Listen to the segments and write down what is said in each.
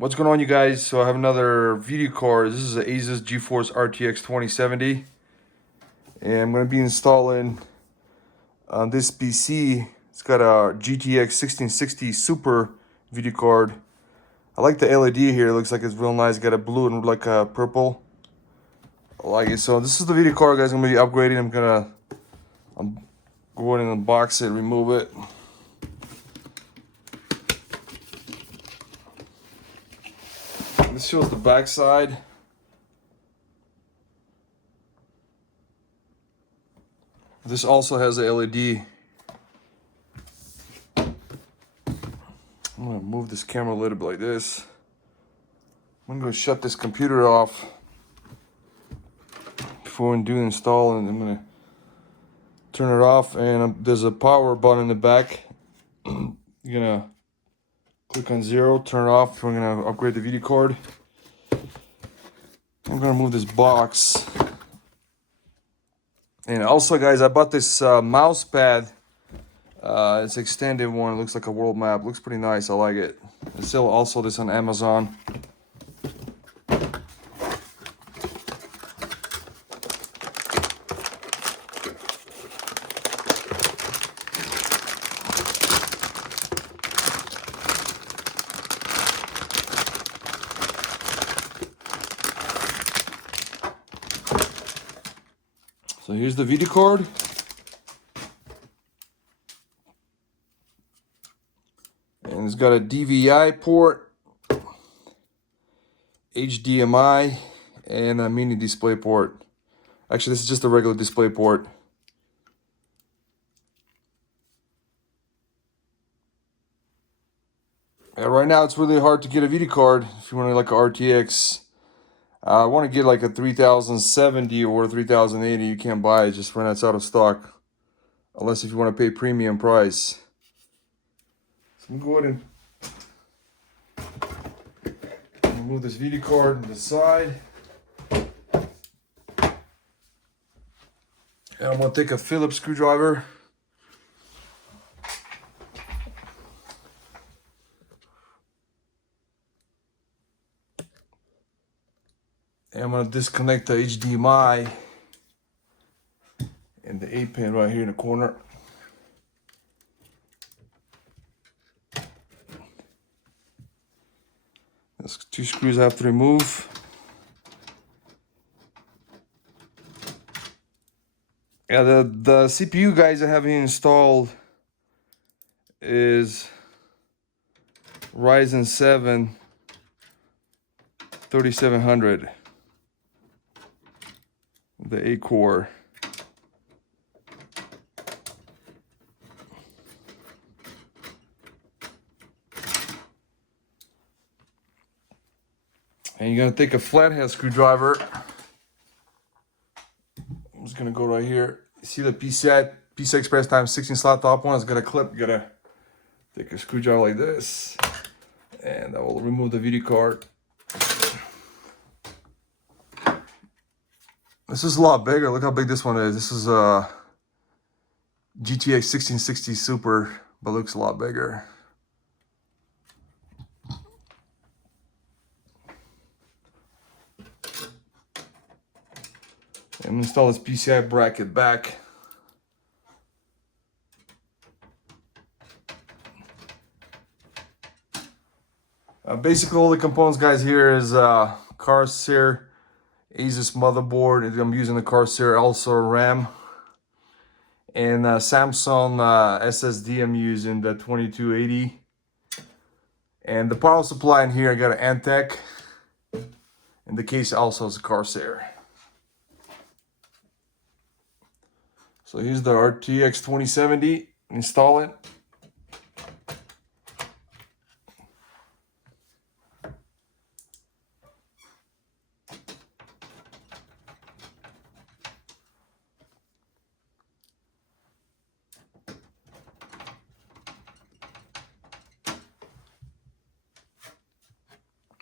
What's going on, you guys? So I have another video card. This is an ASUS GeForce RTX 2070, and I'm going to be installing on this PC. It's got a GTX 1660 Super video card. I like the LED here. It looks like it's real nice. Got a blue and like a purple. I like it. So this is the video card, guys. I'm going to be upgrading. I'm going to unbox it, remove it. This shows the back side. This also has a LED. I'm gonna move this camera a little bit like this. I'm gonna go shut this computer off before I do install, and I'm gonna turn it off. And there's a power button in the back. You're gonna click on 0, turn it off. We're gonna upgrade the video card. I'm gonna move this box. And also, guys, I bought this mouse pad. It's extended one. It looks like a world map. Looks pretty nice. I like it. I sell also this on Amazon. So here's the video card. And it's got a DVI port, HDMI, and a mini display port. Actually, this is just a regular display port. And right now, it's really hard to get a video card if you want like a RTX. I want to get like a 3070 or 3080. You can't buy it, just when it's out of stock. Unless if you want to pay premium price. So I'm going to go ahead and move this video card to the side. And I'm going to take a Phillips screwdriver. And I'm going to disconnect the HDMI and the A pin right here in the corner. There's 2 screws I have to remove. Yeah, the CPU, guys, I have here installed is Ryzen 7 3700. The 8-core. And you're gonna take a flathead screwdriver. I'm just gonna go right here. You see the PCI Express times 16 slot top one? It's got a clip. You gotta take a screwdriver like this, and that will remove the video card. This is a lot bigger. Look how big this one is. This is a GTX 1660 Super, but looks a lot bigger. I'm gonna install this PCI bracket back. Basically, all the components, guys, here is Corsair ASUS motherboard. I'm using the Corsair also RAM. And Samsung SSD, I'm using the 2280. And the power supply in here, I got an Antec. And the case also is a Corsair. So here's the RTX 2070. Install it.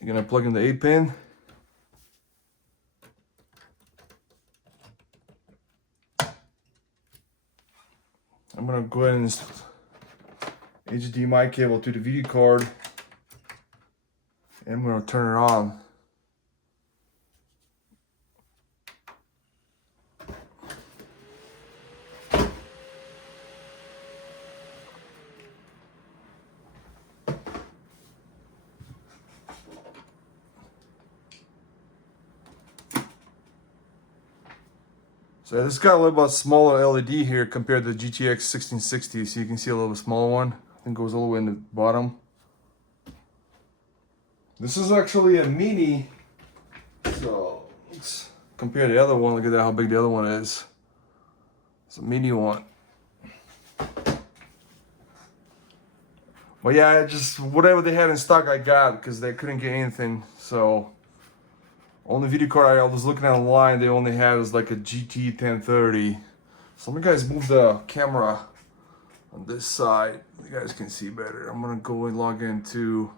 You're gonna plug in the A pin. I'm gonna go ahead and HDMI cable to the video card. I'm gonna turn it on. So this got a little bit smaller LED here compared to the GTX 1660. So you can see a little bit smaller one. I think it goes all the way in the bottom. This is actually a mini. So let's compare the other one. Look at that, how big the other one is. It's a mini one. But yeah, just whatever they had in stock I got because they couldn't get anything. So only video card I was looking at online, they only have is like a GT 1030. So let me guys move the camera on this side. You guys can see better. I'm gonna go and log into,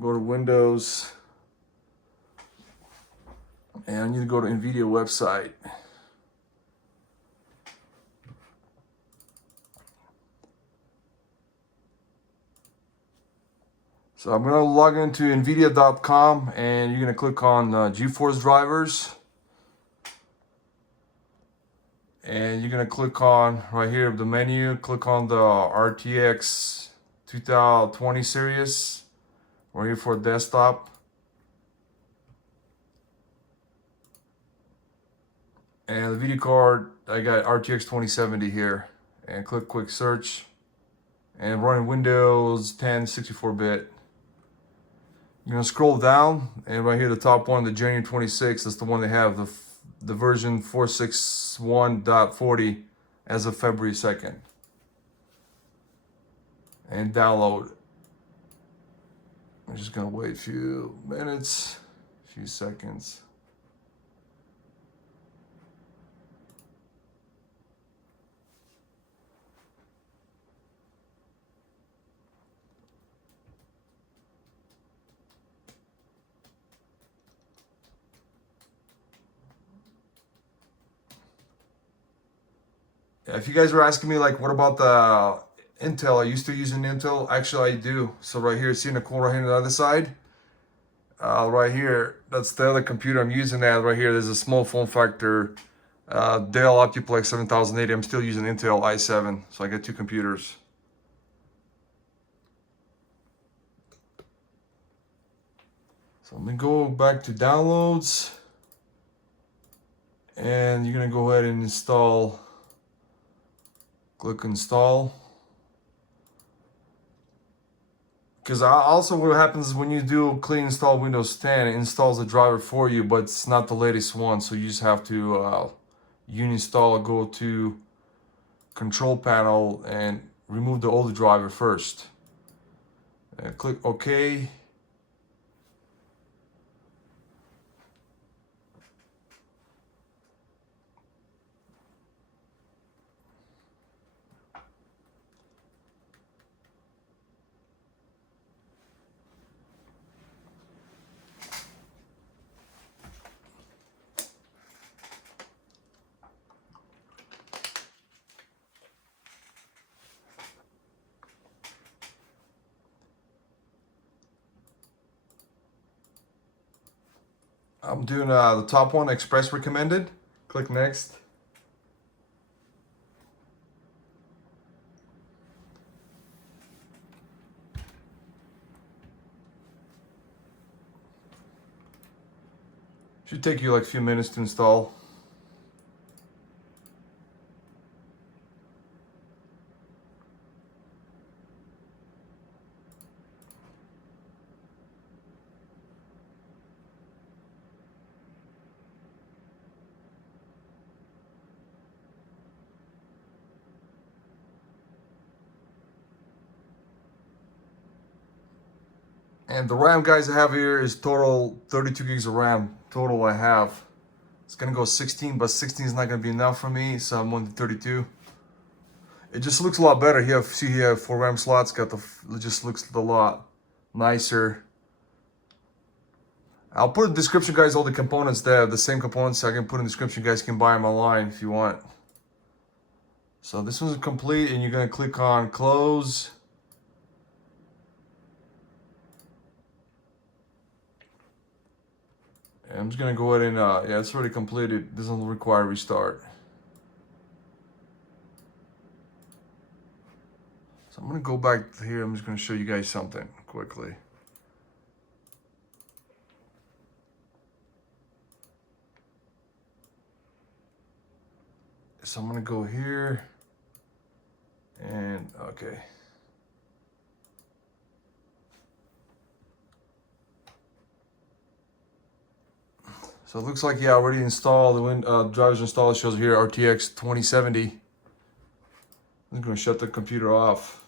go to Windows, and I need to go to NVIDIA website. So I'm gonna log into nvidia.com and you're gonna click on GeForce drivers. And you're gonna click on right here the menu, click on the RTX 2020 series. We're here for desktop. And the video card, I got RTX 2070 here. And click quick search. And running Windows 10 64-bit. You're gonna scroll down, and right here, the top one, the January 26th, is the one they have, the version 461.40 as of February 2nd. And download. I'm just gonna wait a few minutes, a few seconds. If you guys were asking me, like, what about the Intel? Are you still using Intel? Actually, I do. So right here, see in the corner right here on the other side? Right here, that's the other computer I'm using that right here. There's a small form factor Dell Optiplex 7080. I'm still using Intel i7. So I got two computers. So let me go back to downloads. And you're going to go ahead and install. Click install. Because also what happens is when you do clean install Windows 10, it installs the driver for you, but it's not the latest one. So you just have to uninstall, go to control panel and remove the older driver first. Click OK. I'm doing the top one, Express recommended. Click next. Should take you like a few minutes to install. And the RAM, guys, I have here is total 32 gigs of RAM. Total I have. It's gonna go 16, but 16 is not gonna be enough for me, so I'm on the 32. It just looks a lot better. Here, see here, 4 RAM slots. Got the. It just looks a lot nicer. I'll put in the description, guys, all the components there, the same components I can put in the description. You guys can buy them online if you want. So this one's complete, and you're gonna click on close. I'm just gonna go ahead and yeah, it's already completed. Doesn't require restart. So I'm gonna go back here. I'm just gonna show you guys something quickly. So I'm gonna go here and okay. So it looks like, yeah, already installed. The driver's installed. It shows here RTX 2070. I'm gonna shut the computer off.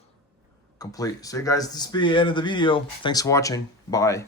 Complete. So guys, this will be the end of the video. Thanks for watching. Bye.